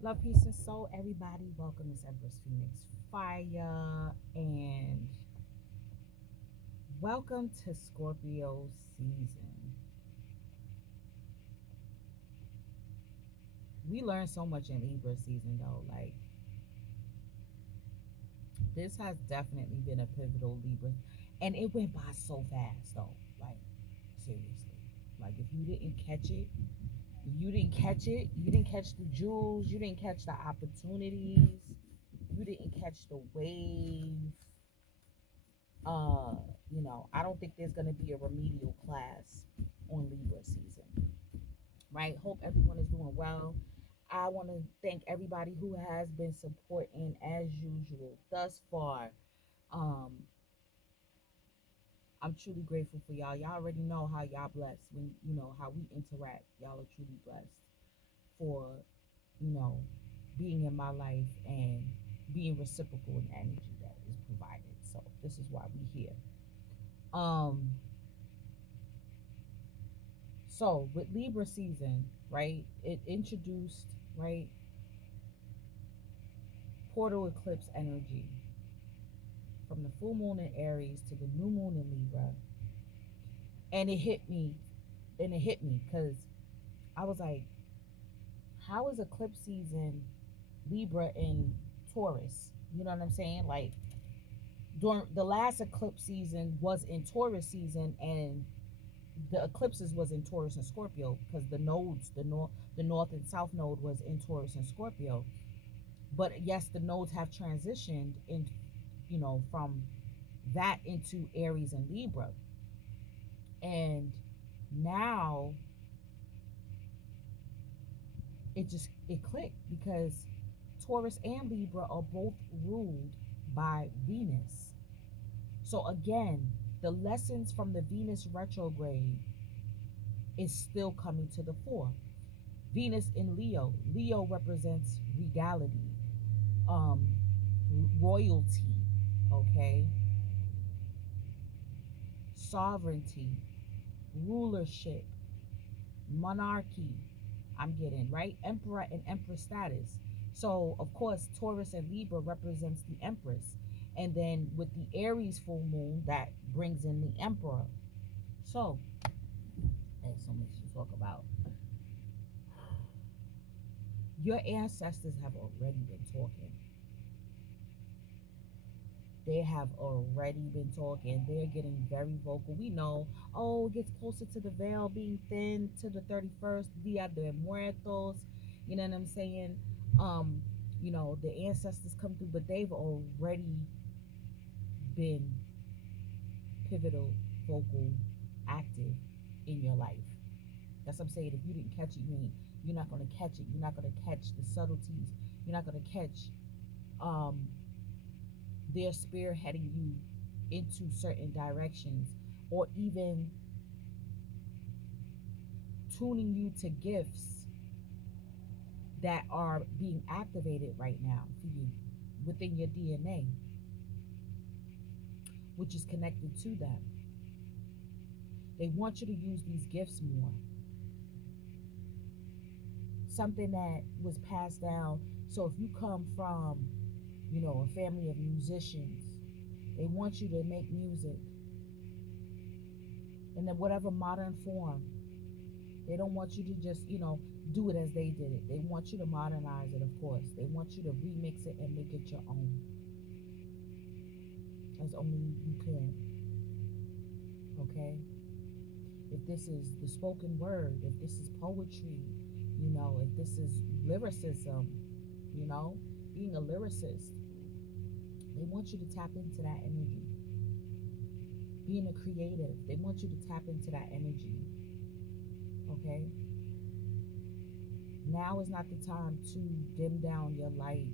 Love, peace, and soul, everybody. Welcome. It's Empress Phoenix Fire, and welcome to Scorpio season. We learned so much in Libra season, though. Like, this has definitely been a pivotal Libra, and it went by so fast, though. Like, seriously. Like, if you didn't catch it, you didn't catch it. You didn't catch the jewels. You didn't catch the opportunities. You didn't catch the wave. Uh, I don't think there's gonna be a remedial class on Libra season, right? Hope everyone is doing well. I want to thank everybody who has been supporting as usual thus far. Um, I'm truly grateful for y'all. Y'all already know how y'all blessed when how we interact. Y'all are truly blessed for you know being in my life and being reciprocal in the energy that is provided. So this is why we here. Um, So with Libra season, right, it introduced, right, portal eclipse energy from the full moon in Aries to the new moon in Libra. And it hit me because I was like, how is eclipse season Libra in Taurus? You know what I'm saying? Like during the last eclipse season was in Taurus season, and the eclipses was in Taurus and Scorpio because the nodes, the north and south node was in Taurus and Scorpio. But yes, the nodes have transitioned in, from that into Aries and Libra. And now it clicked because Taurus and Libra are both ruled by Venus. So again, the lessons from the Venus retrograde is still coming to the fore. Venus in Leo. Leo represents regality, um, royalty, okay, sovereignty, rulership, monarchy. I'm getting right, emperor and empress status. So of course, Taurus and Libra represents the empress, and then with the Aries full moon, that brings in the emperor. So there's so much to talk about. Your ancestors have already been talking. They have already been talking. They're getting very vocal. We know, oh, it gets closer to the veil being thin to the 31st, Dia de Muertos. You know what I'm saying? Um, the ancestors come through, but they've already been pivotal, vocal, active in your life. That's what I'm saying. If you didn't catch it, you're not gonna catch it. You're not gonna catch the subtleties. You're not gonna catch um they're spearheading you into certain directions, or even tuning you to gifts that are being activated right now for you within your DNA, which is connected to them. They want you to use these gifts more. Something that was passed down. So if you come from, a family of musicians, they want you to make music in whatever modern form. They don't want you to just, do it as they did it. They want you to modernize it, of course. They want you to remix it and make it your own, as only you can. Okay? If this is the spoken word, if this is poetry, if this is lyricism, you know, being a lyricist, they want you to tap into that energy. Being a creative, they want you to tap into that energy. Okay? Now is not the time to dim down your light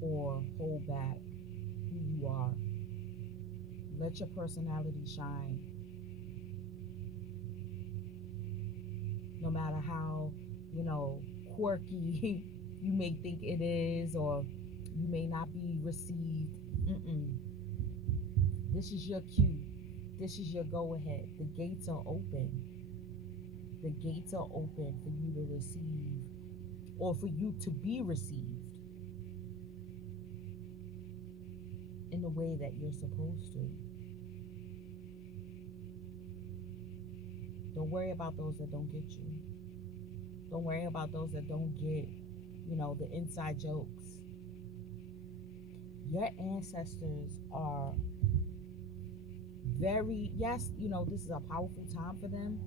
or hold back who you are. Let your personality shine. No matter how, you know, quirky you may think it is, or you may not be received. Mm-mm. This is your cue. This is your go ahead. The gates are open. The gates are open for you to receive or for you to be received in the way that you're supposed to. Don't worry about those that don't get you. Don't worry about those that don't get, the inside jokes. Your ancestors are very, yes, this is a powerful time for them,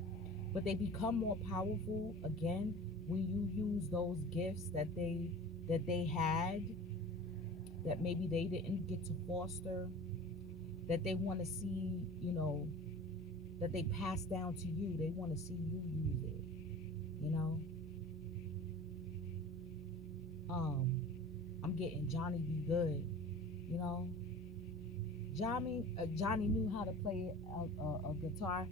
but they become more powerful again when you use those gifts that they had, that maybe they didn't get to foster, that they want to see, that they pass down to you. They want to see you use it, you know. Um, I'm getting Johnny Be Good, you know. Johnny knew how to play a guitar.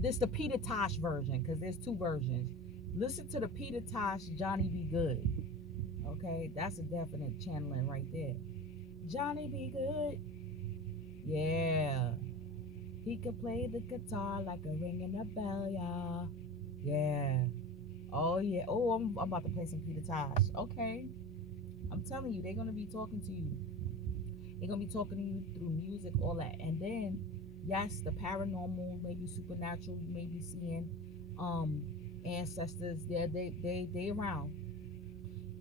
This the Peter Tosh version, because there's two versions. Listen to the Peter Tosh Johnny Be Good. Okay, that's a definite channeling right there. Johnny Be Good. Yeah. He could play the guitar like a ringing a bell, y'all. Yeah. Oh yeah. Oh, I'm about to play some Peter Tosh. Okay. I'm telling you, they're gonna be talking to you. They're gonna be talking to you through music, all that. And then, yes, the paranormal, maybe supernatural, you may be seeing um ancestors. They around.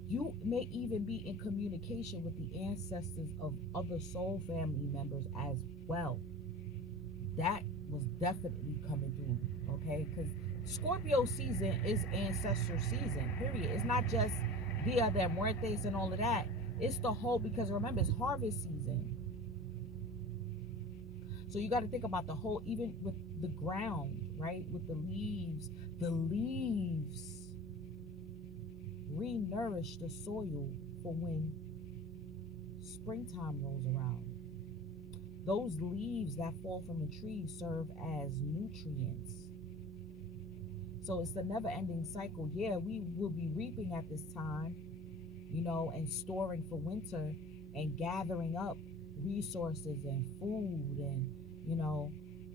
You may even be in communication with the ancestors of other soul family members as well. That was definitely coming through, okay? Because Scorpio season is ancestor season, period. It's not just Dia de Muertes and all of that. It's the whole, because remember, it's harvest season. So you got to think about the whole, even with the ground, right? With the leaves re-nourish the soil for when springtime rolls around. Those leaves that fall from the tree serve as nutrients. So it's the never ending cycle. Yeah, we will be reaping at this time, and storing for winter and gathering up resources and food and,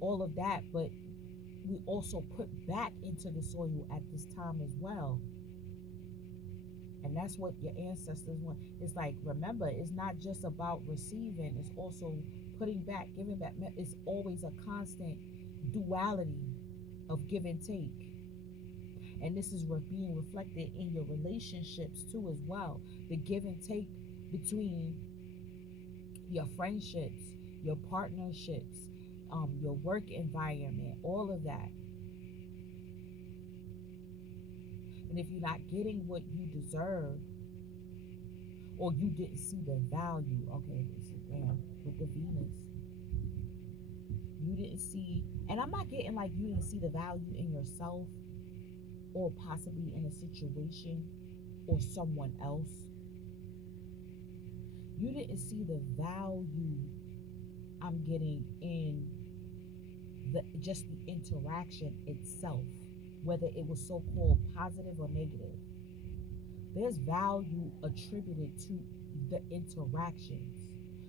all of that. But we also put back into the soil at this time as well. And that's what your ancestors want. It's like, remember, it's not just about receiving, it's also putting back, giving back. It's always a constant duality of give and take. And this is being reflected in your relationships too, as well. The give and take between your friendships, your partnerships, your work environment, all of that. And if you're not getting what you deserve, or you didn't see the value, okay, this is damn with the Venus. You didn't see, and I'm not getting like you didn't see the value in yourself, or possibly in a situation or someone else. You didn't see the value I'm getting in just the interaction itself, whether it was so-called positive or negative. There's value attributed to the interactions.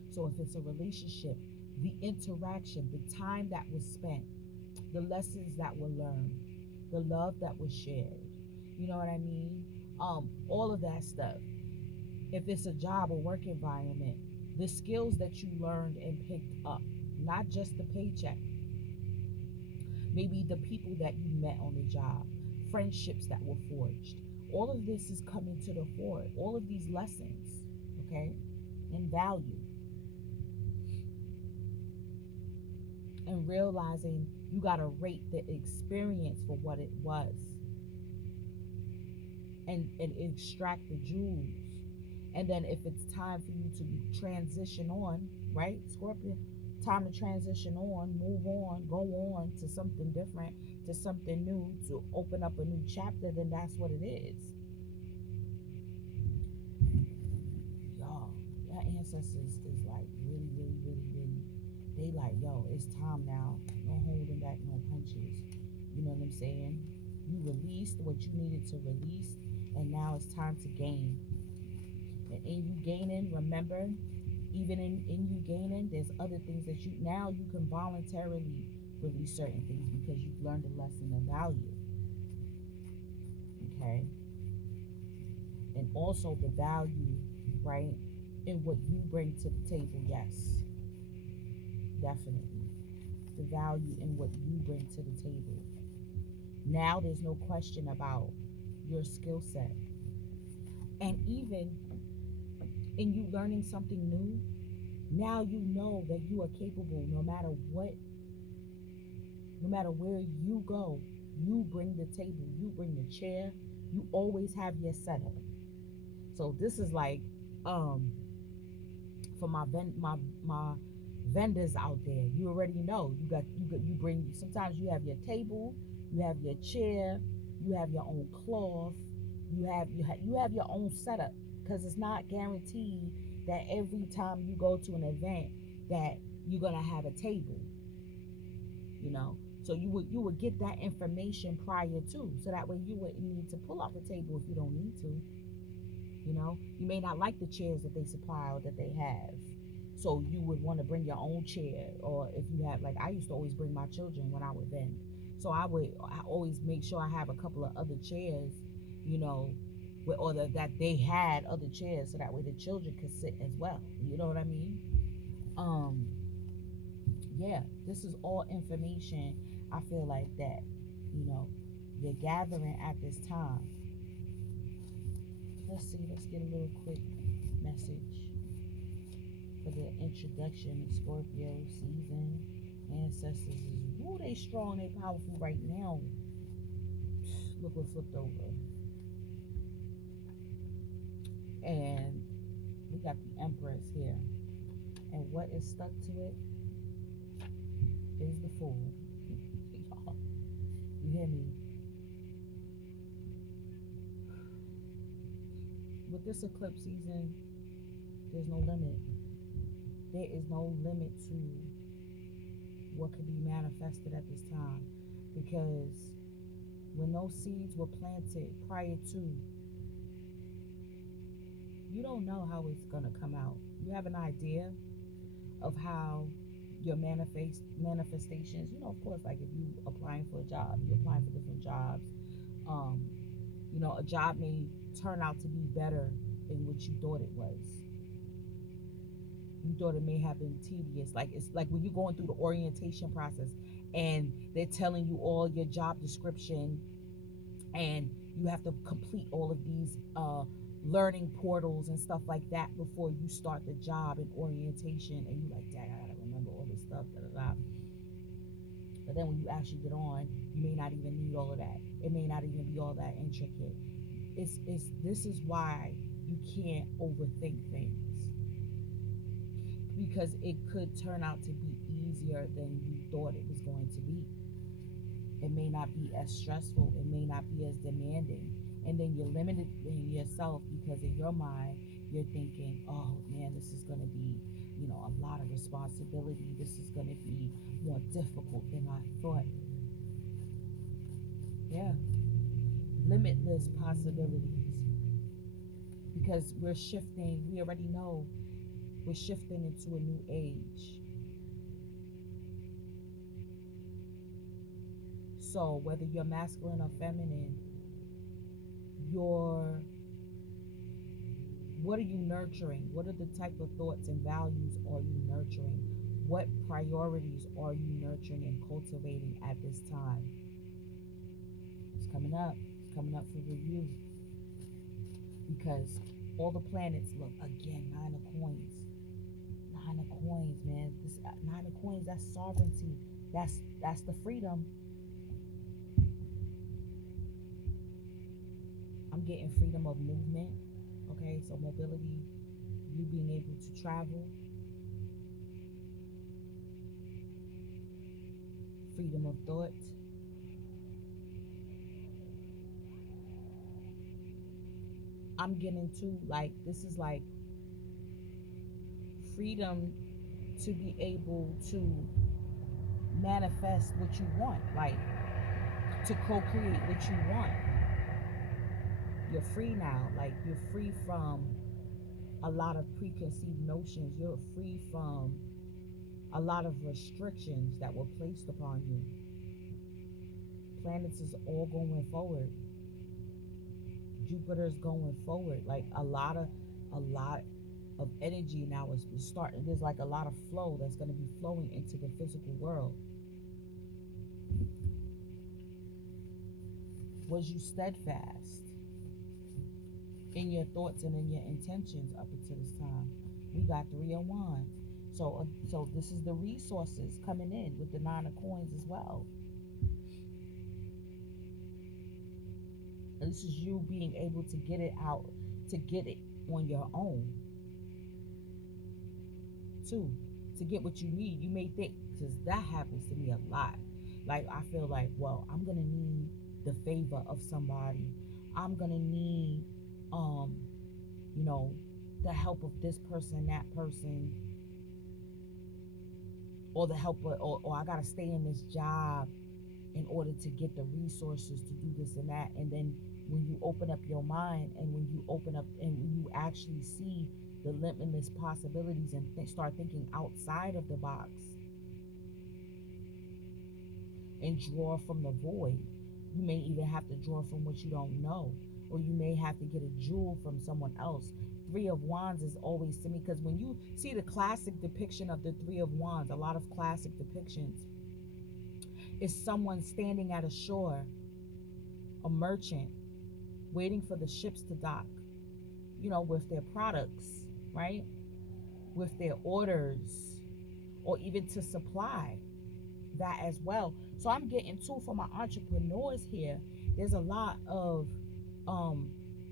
So if it's a relationship, the interaction, the time that was spent, the lessons that were learned, the love that was shared. You know what I mean? All of that stuff. If it's a job or work environment, the skills that you learned and picked up, not just the paycheck. Maybe the people that you met on the job, friendships that were forged. All of this is coming to the fore. All of these lessons, okay, and value. And realizing you got to rate the experience for what it was, and extract the jewels. And then if it's time for you to transition on, right, Scorpio, time to transition on, move on, go on to something different, to something new, to open up a new chapter, then that's what it is. Y'all, your ancestors is like really, really, really, really, they like, yo, it's time now. No holding back, no punches. You know what I'm saying? You released what you needed to release, and now it's time to gain. And in you gaining, remember, even in you gaining, there's other things that you can voluntarily release certain things because you've learned a lesson of value. Okay? Also, the value, right, in what you bring to the table. Yes, definitely. The value in what you bring to the table. Now there's no question about your skill set. And even in you learning something new, now you know that you are capable no matter what, no matter where you go, you bring the table, you bring the chair, you always have your setup. So this is like, um for my vendors out there, you already know you bring, sometimes you have your table, you have your chair, you have your own cloth, you have your own setup, because it's not guaranteed that every time you go to an event that you're gonna have a table, you know. So you would get that information prior to, so that way you wouldn't need to pull out the table if you don't need to. You know, you may not like the chairs that they supply or that they have. So you would want to bring your own chair. Or if you have, like, I used to always bring my children when I would vend. So I always make sure I have a couple of other chairs, you know, that they had other chairs, so that way the children could sit as well. You know what I mean? Um, yeah, this is all information. I feel like that, you know, you're gathering at this time. Let's see, let's get a little quick message for the introduction of Scorpio season. Ancestors is, woo, they strong, they powerful right now. Look what flipped over. And we got the Empress here. And what is stuck to it is the Fool. You hear me? With this eclipse season, there's no limit. There is no limit to what could be manifested at this time, because when those seeds were planted prior to, you don't know how it's going to come out. You have an idea of how your manifestations, you know, of course, like if you applying for a job, you're applying for different jobs. um you know, a job may turn out to be better than what you thought it was. You thought it may have been tedious. Like, it's like when you're going through the orientation process and they're telling you all your job description, and you have to complete all of these learning portals and stuff like that before you start the job in orientation, and you're like, dang, I gotta remember all this stuff, da, da, da. But then when you actually get on, you may not even need all of that. It may not even be all that intricate. It's This is why you can't overthink things, because it could turn out to be easier than you thought it was going to be. It may not be as stressful, it may not be as demanding, and then you're limited in yourself, because in your mind you're thinking, oh man, this is going to be, you know, a lot of responsibility, this is going to be more difficult than I thought. Yeah, limitless possibilities, because we're shifting. We already know we're shifting into a new age. So whether you're masculine or feminine, you're what are you nurturing? What are the type of thoughts and values are you nurturing? What priorities are you nurturing and cultivating at this time? It's coming up. It's coming up for review, because all the planets, look again, 9 of coins. 9 of coins, man. This 9 of coins, that's sovereignty. That's the freedom. I'm getting freedom of movement. Okay, so mobility, you being able to travel, freedom of thought, I'm getting to, like, this is like freedom to be able to manifest what you want, like to co-create what you want. You're free now. Like, you're free from a lot of preconceived notions. You're free from a lot of restrictions that were placed upon you. Planets is all going forward. Jupiter's going forward. Like a lot of energy now is starting. There's like a lot of flow that's going to be flowing into the physical world. Was you steadfast in your thoughts and in your intentions up until this time? We got three of wands. So this is the resources coming in with the nine of coins as well. And this is you being able to get it out, to get it on your own. Too, to get what you need. You may think, because that happens to me a lot. Like I feel like, well, I'm gonna need the favor of somebody. I'm gonna need, um, you know, the help of this person, that person, or the help, or I gotta stay in this job in order to get the resources to do this and that. And then when you open up your mind, and when you open up and when you actually see the limitless possibilities and start thinking outside of the box and draw from the void, you may even have to draw from what you don't know, or you may have to get a jewel from someone else. Three of Wands is always to me, because when you see the classic depiction of the Three of Wands, a lot of classic depictions is someone standing at a shore, a merchant, waiting for the ships to dock, with their products, right? With their orders, or even to supply that as well. So I'm getting too, for my entrepreneurs here, there's a lot of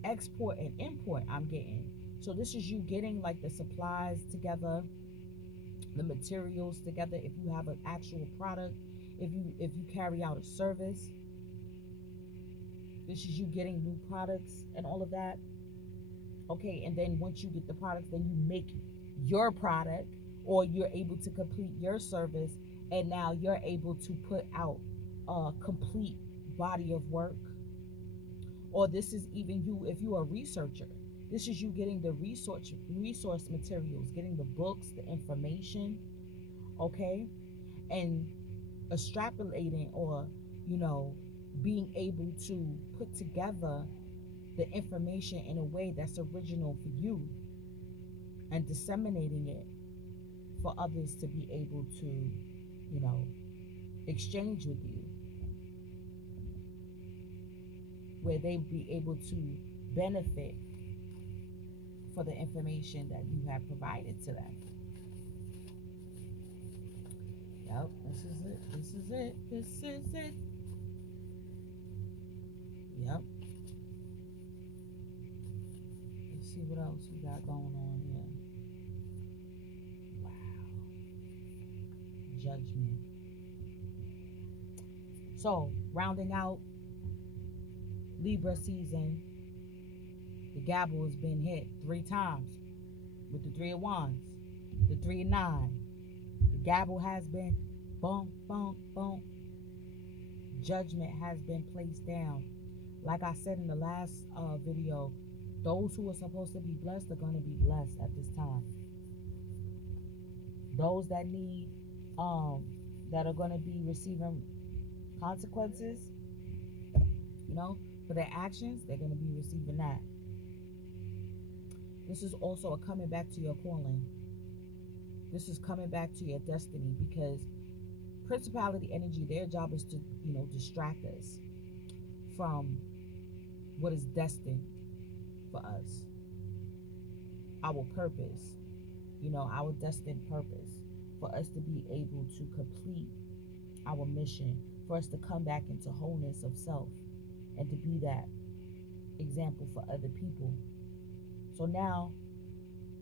export and import I'm getting. So this is you getting like the supplies together, the materials together. If you have an actual product, if you carry out a service, this is you getting new products and all of that. Okay, and then once you get the products, then you make your product, or you're able to complete your service, and now you're able to put out a complete body of work. Or this is even you, if you're a researcher, this is you getting the resource materials, getting the books, the information, okay, and extrapolating, or being able to put together the information in a way that's original for you, and disseminating it for others to be able to exchange with you, where they be able to benefit for the information that you have provided to them. Yep, this is it. This is it. This is it. Yep. Let's see what else we got going on here. Wow. Judgment. So, rounding out Libra season, the gavel has been hit 3 times with the Three of Wands, the 3 of 9. The gavel has been boom, boom, boom. Judgment has been placed down. Like I said in the last video, those who are supposed to be blessed are going to be blessed at this time. Those that need, that are going to be receiving consequences, for their actions, they're going to be receiving that. This is also a coming back to your calling. This is coming back to your destiny, because principality energy, their job is to, distract us from what is destined for us. Our purpose, our destined purpose, for us to be able to complete our mission, for us to come back into wholeness of self, and to be that example for other people. So now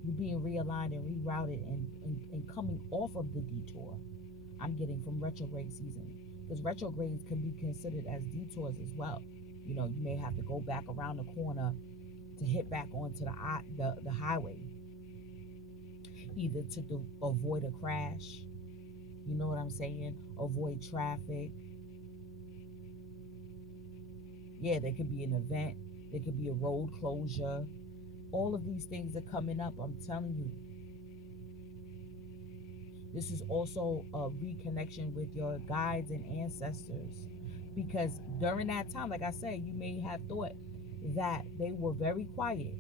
you're being realigned and rerouted, and coming off of the detour I'm getting from retrograde season, because retrogrades can be considered as detours as well. You may have to go back around the corner to hit back onto the highway, either to avoid a crash, you know what I'm saying, avoid traffic. Yeah, there could be an event, there could be a road closure. All of these things are coming up, I'm telling you. This is also a reconnection with your guides and ancestors, because during that time, like I said, you may have thought that they were very quiet,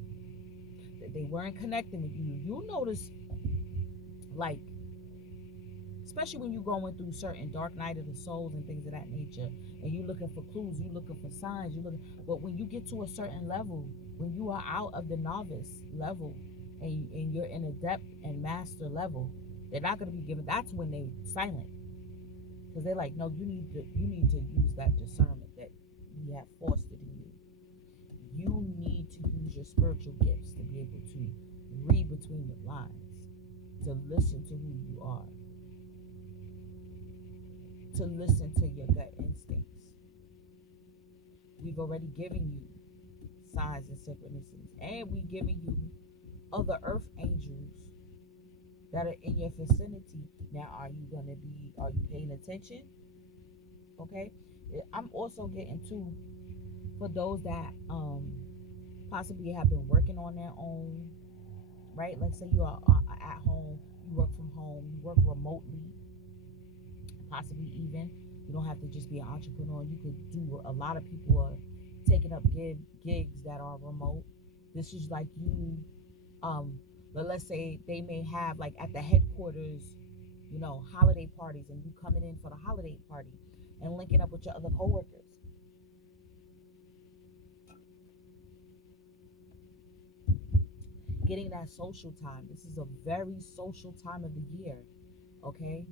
that they weren't connecting with you. You'll notice, like, especially when you're going through certain dark night of the souls and things of that nature, and you're looking for clues, you're looking for signs, but when you get to a certain level, when you are out of the novice level, and you're in a depth and master level, they're not going to be given. That's when they silent, because they're like, no, you need to use that discernment that we have fostered in you. You need to use your spiritual gifts to be able to read between the lines, to listen to who you are, to listen to your gut instincts. We've already given you signs and synchronicities, and we've given you other earth angels that are in your vicinity. Now, are you paying attention? Okay. I'm also getting to, for those that possibly have been working on their own, right? Let's say you are at home, you work from home, you work remotely, possibly even. You don't have to just be an entrepreneur. You could do, a lot of people are taking up gigs that are remote. This is like you, um, but let's say they may have, like, at the headquarters, holiday parties, and you coming in for the holiday party and linking up with your other coworkers, getting that social time. This is a very social time of the year, okay?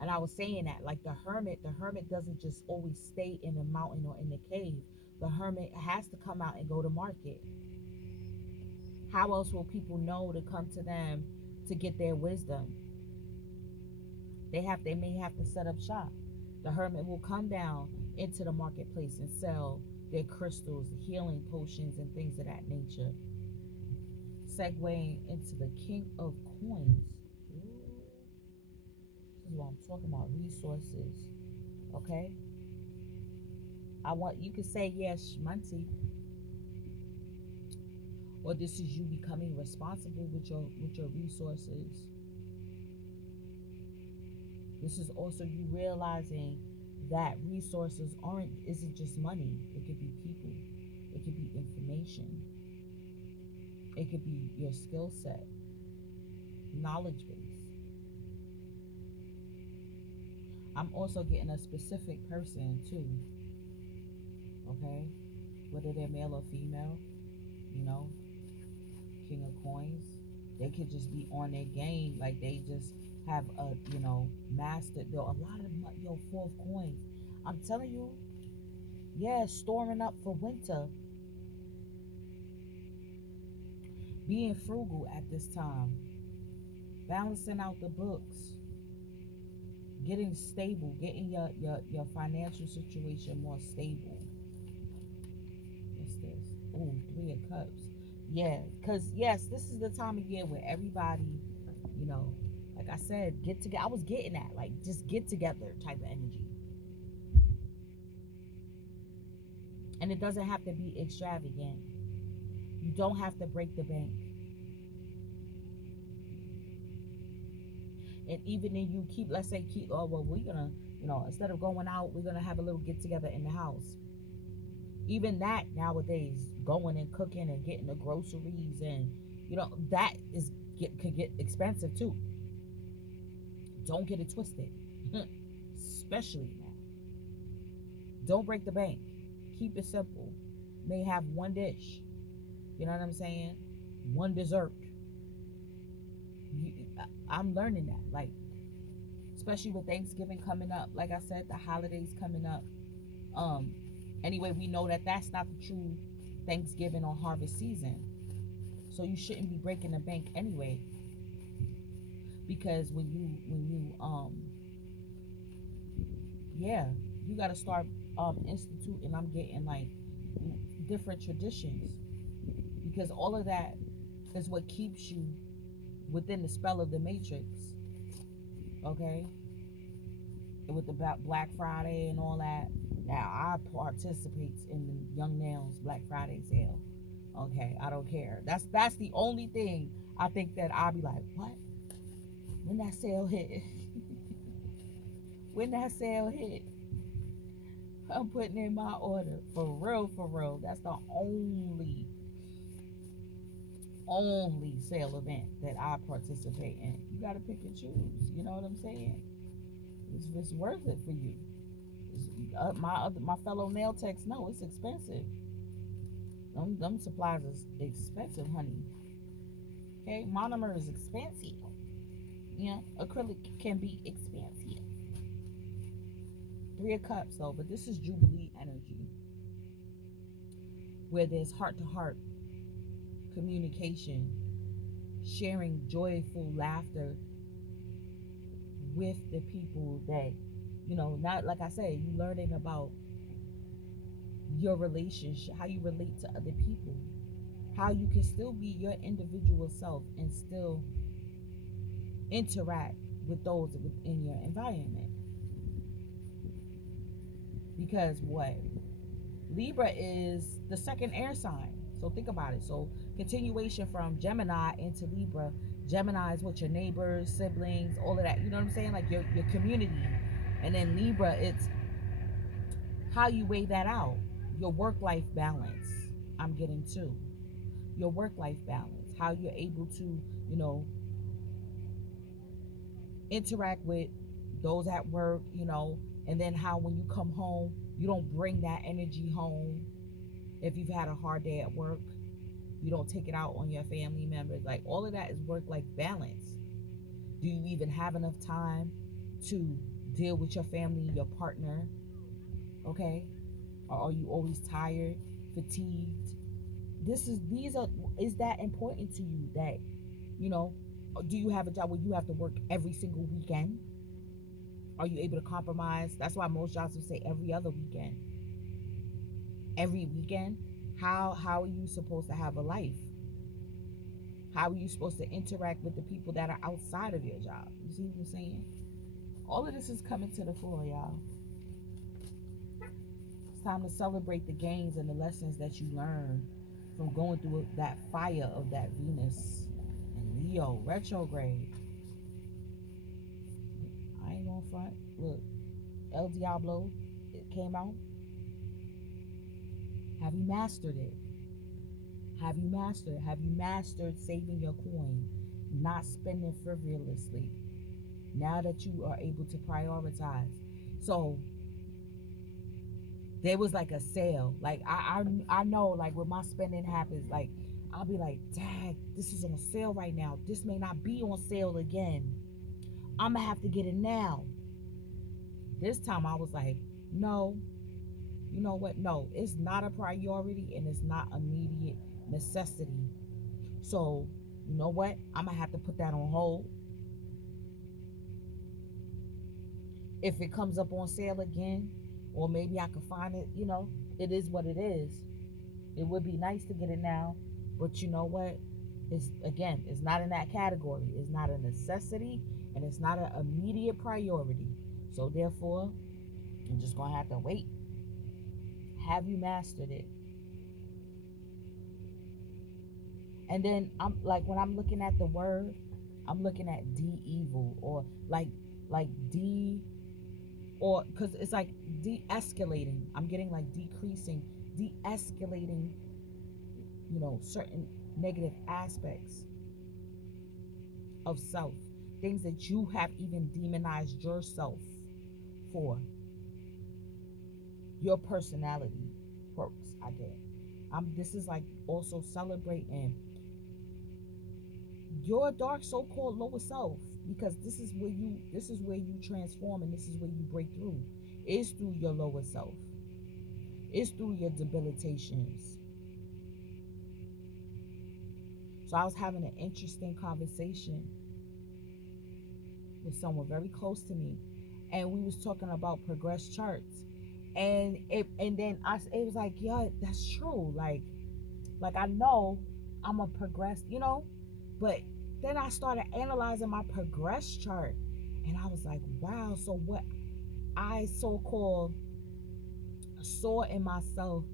And I was saying that, like, the hermit doesn't just always stay in the mountain or in the cave. The hermit has to come out and go to market. How else will people know to come to them to get their wisdom? They may have to set up shop. The hermit will come down into the marketplace and sell their crystals, healing potions, and things of that nature. Segueing into the king of coins. This is what I'm talking about. Resources. Okay? I want you can say yes, Muncie, or this is you becoming responsible with your resources. This is also you realizing that resources isn't just money. It could be people. It could be information. It could be your skill set, knowledge base. I'm also getting a specific person too. Okay? Whether they're male or female, you know, king of coins. They could just be on their game, like they just have a, mastered. A lot of four of coins. I'm telling you, yeah, storing up for winter, being frugal at this time, balancing out the books, getting stable, getting your financial situation more stable. What's this? Oh, Three of Cups. Yeah, because yes, this is the time of year where everybody, you know, like I said, get together. I was getting at, like, just get together type of energy. And it doesn't have to be extravagant. You don't have to break the bank. And even if you keep, let's say, oh, well, we're going to, instead of going out, we're going to have a little get together in the house. Even that nowadays, going and cooking and getting the groceries, and, that could get expensive too. Don't get it twisted. Especially now. Don't break the bank. Keep it simple. May have one dish. You know what I'm saying? One dessert. I'm learning that. Like, especially with Thanksgiving coming up. Like I said, the holidays coming up. Anyway, we know that that's not the true Thanksgiving or harvest season. So you shouldn't be breaking the bank anyway. Because when you yeah, you got to start instituting. I'm getting, like, different traditions, because all of that is what keeps you within the spell of the matrix. Okay, with the Black Friday and all that. Now I participate in the Young Nails Black Friday sale. Okay, I don't care. That's the only thing I think that I'll be like, what? When that sale hit? When that sale hit? I'm putting in my order. For real, for real. That's the only sale event that I participate in. You gotta pick and choose. You know what I'm saying? It's worth it for you. My fellow nail techs know it's expensive. Them supplies is expensive, honey. Okay, monomer is expensive. Yeah, acrylic can be expensive. Three of Cups though, but this is Jubilee energy, where there's heart to heart communication, sharing joyful laughter with the people that, not like I said, you learning about your relationship, how you relate to other people, how you can still be your individual self and still interact with those within your environment. Because what? Libra is the second air sign. So think about it. So continuation from Gemini into Libra. Gemini is what your neighbors, siblings, all of that. You know what I'm saying? Like your community. And then Libra, it's how you weigh that out. Your work-life balance. I'm getting to your work-life balance. How you're able to, interact with those at work, and then how when you come home, you don't bring that energy home. If you've had a hard day at work, you don't take it out on your family members. Like all of that is work-life balance. Do you even have enough time to deal with your family, your partner? Okay? Or are you always tired, fatigued? Is that important to you that, you know, do you have a job where you have to work every single weekend? Are you able to compromise? That's why most jobs will say every other weekend. Every weekend, how are you supposed to have a life? How are you supposed to interact with the people that are outside of your job? You see what I'm saying? All of this is coming to the fore, y'all. It's time to celebrate the gains and the lessons that you learn from going through that fire of that Venus and Leo retrograde. I ain't gonna front. Look, El Diablo, it came out. Have you mastered it? Have you mastered? Have you mastered saving your coin, not spending frivolously? Now that you are able to prioritize. So there was like a sale. Like I know like when my spending happens, like I'll be like, dang, this is on sale right now. This may not be on sale again. I'm gonna have to get it now. This time I was like, no, you know what? No, it's not a priority and it's not immediate necessity. So, you know what? I'm gonna have to put that on hold. If it comes up on sale again, or maybe I can find it, it is what it is. It would be nice to get it now, but you know what? It's not in that category. It's not a necessity and it's not an immediate priority. So therefore, I'm just gonna have to wait. Have you mastered it? And then I'm like, when I'm looking at the word, I'm looking at de-evil, or like de, or because it's like de-escalating. I'm getting like decreasing, de-escalating, certain negative aspects of self, things that you have even demonized yourself for. Your personality quirks, I get. This is like also celebrating your dark so-called lower self, because this is where you transform, and this is where you break through. It's through your lower self. It's through your debilitations. So I was having an interesting conversation with someone very close to me, and we was talking about progress charts, and then it was like, yeah, that's true. Like I know I'm a progress, but then I started analyzing my progress chart, and I was like, wow. So what I so-called saw in myself,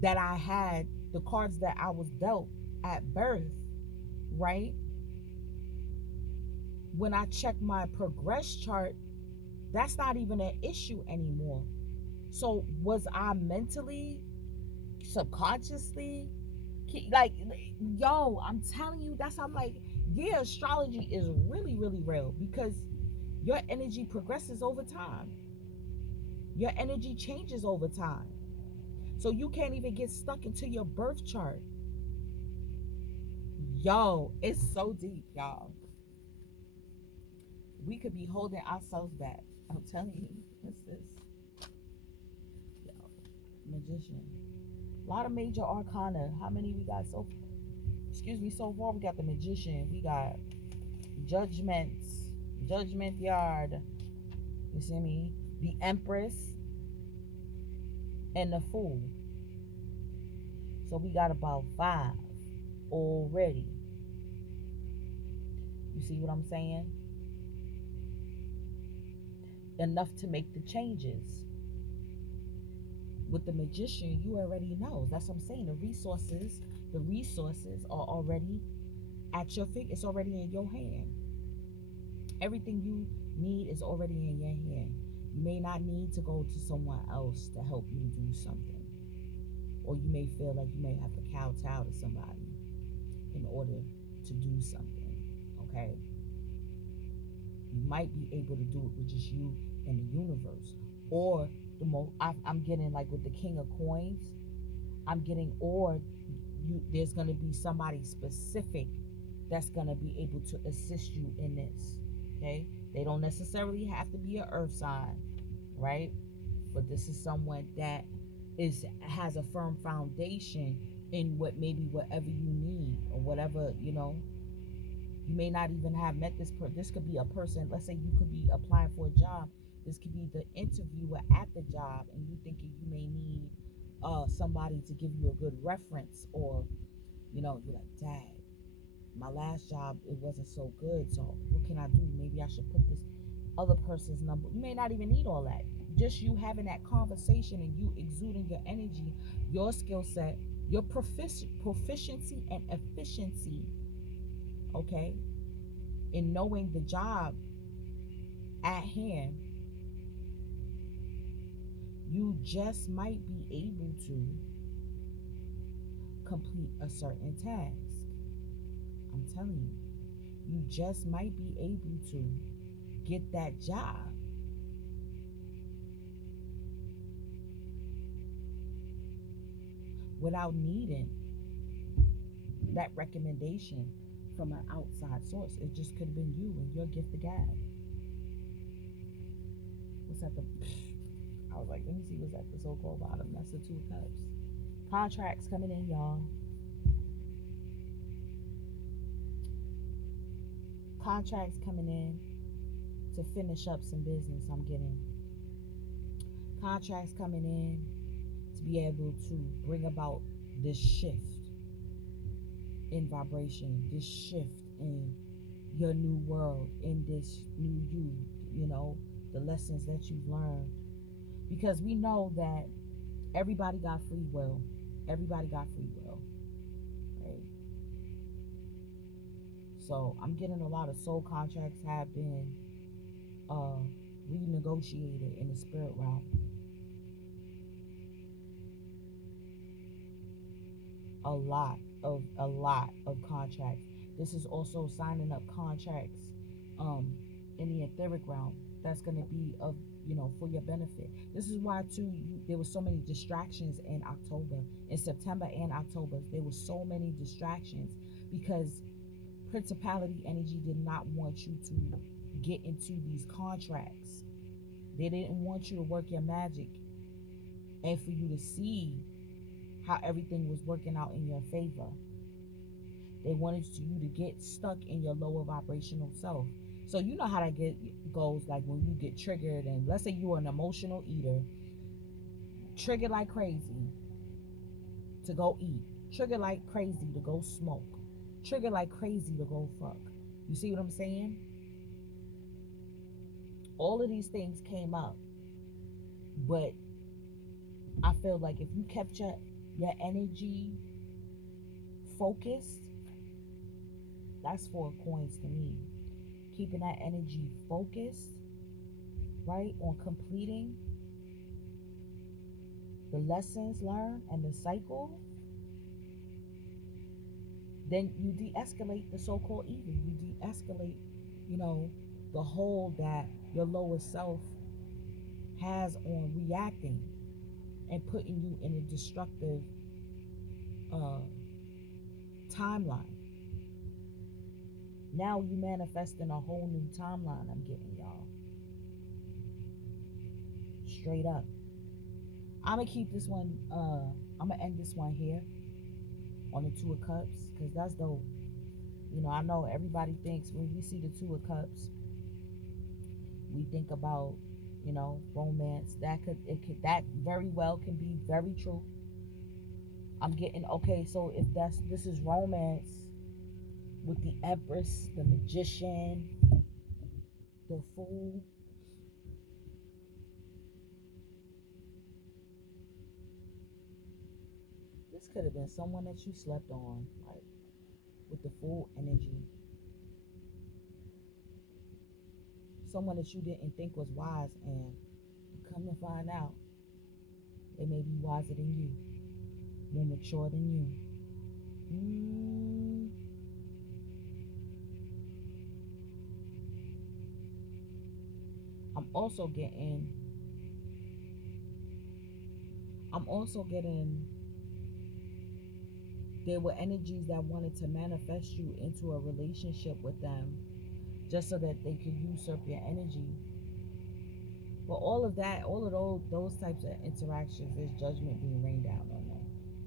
that I had the cards that I was dealt at birth, right? When I check my progress chart, that's not even an issue anymore. So was I mentally, subconsciously, like, yo, I'm telling you, that's how I'm like, yeah, astrology is really, really real because your energy progresses over time. Your energy changes over time. So you can't even get stuck into your birth chart. Yo, it's so deep, y'all. We could be holding ourselves back. I'm telling you. What's this? Yo, magician. A lot of major arcana. How many we got so far? Excuse me, so far we got the magician. We got judgments. Judgment yard. You see me? The empress and the fool. So we got about 5 already. You see what I'm saying? Enough to make the changes. With the magician, you already know. That's what I'm saying. The resources are already at your feet. It's already in your hand. Everything you need is already in your hand. You may not need to go to someone else to help you to do something. Or you may feel like you may have to kowtow to somebody in order to do something. Okay? You might be able to do it with just you and the universe. Or I'm getting like with the King of Coins, I'm getting, or there's going to be somebody specific that's going to be able to assist you in this. Okay? They don't necessarily have to be an earth sign, right? But this is someone that has a firm foundation in whatever you need, or whatever, you may not even have met this person. This could be a person. Let's say you could be applying for a job. This could be the interviewer at the job, and you thinking you may need somebody to give you a good reference, or you're like, Dad, my last job, it wasn't so good. So what can I do? Maybe I should put this other person's number. You may not even need all that. Just you having that conversation and you exuding your energy, your skill set, your proficiency and efficiency, okay, in knowing the job at hand, you just might be able to complete a certain task. I'm telling you, you just might be able to get that job without needing that recommendation from an outside source. It just could have been you and your gift of gab. What's at the I was like, let me see what's at the so-called bottom. That's the 2 of cups. Contracts coming in, y'all. Contracts coming in to finish up some business. I'm getting contracts coming in to be able to bring about this shift in vibration, this shift in your new world, in this new you, the lessons that you've learned. Because we know that everybody got free will. Everybody got free will, right? So I'm getting a lot of soul contracts have been renegotiated in the spirit realm. A lot of contracts. This is also signing up contracts um in the etheric realm that's going to be of for your benefit. This is why too there were so many distractions in October, in September and October. There were so many distractions because principality energy did not want you to get into these contracts. They didn't want you to work your magic and for you to see how everything was working out in your favor. They wanted you to get stuck in your lower vibrational self. So you know how that goes, like when you get triggered, and let's say you're an emotional eater, triggered like crazy to go eat, triggered like crazy to go smoke, triggered like crazy to go fuck. You see what I'm saying? All of these things came up, but I feel like if you kept your energy focused, that's 4 coins to me. Keeping that energy focused, right, on completing the lessons learned and the cycle, then you de-escalate the so-called evil. You de-escalate, you know, the hold that your lower self has on reacting and putting you in a destructive uh, timeline. Now you manifest in a whole new timeline. I'm getting y'all straight up. I'm gonna keep this one. I'm gonna end this one here on the Two of Cups because that's dope. You know, I know everybody thinks when we see the Two of Cups, we think about, you know, romance. That very well can be very true. I'm getting okay. So if this is romance with the Empress, the Magician, the Fool. This could have been someone that you slept on, like with the Fool energy. Someone that you didn't think was wise, and come to find out, they may be wiser than you, more mature than you. Mm, I'm also getting. I'm also getting. There were energies that wanted to manifest you into a relationship with them, just so that they could usurp your energy. But all of that, all of those types of interactions, is judgment being rained down on them.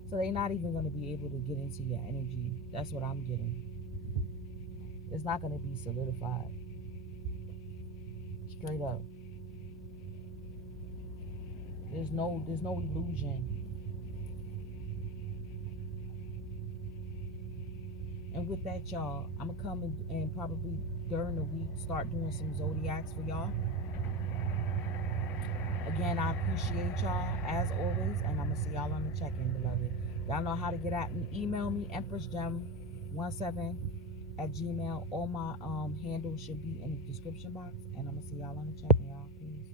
So they're not even going to be able to get into your energy. That's what I'm getting. It's not going to be solidified. Straight up. There's no illusion. And with that, y'all, I'm gonna come and probably during the week start doing some zodiacs for y'all. Again, I appreciate y'all as always, and I'm gonna see y'all on the check-in, beloved. Y'all know how to get at me. Email me empressgem17 at gmail. All my handles should be in the description box, and I'm gonna see y'all on the check-in, y'all. Peace.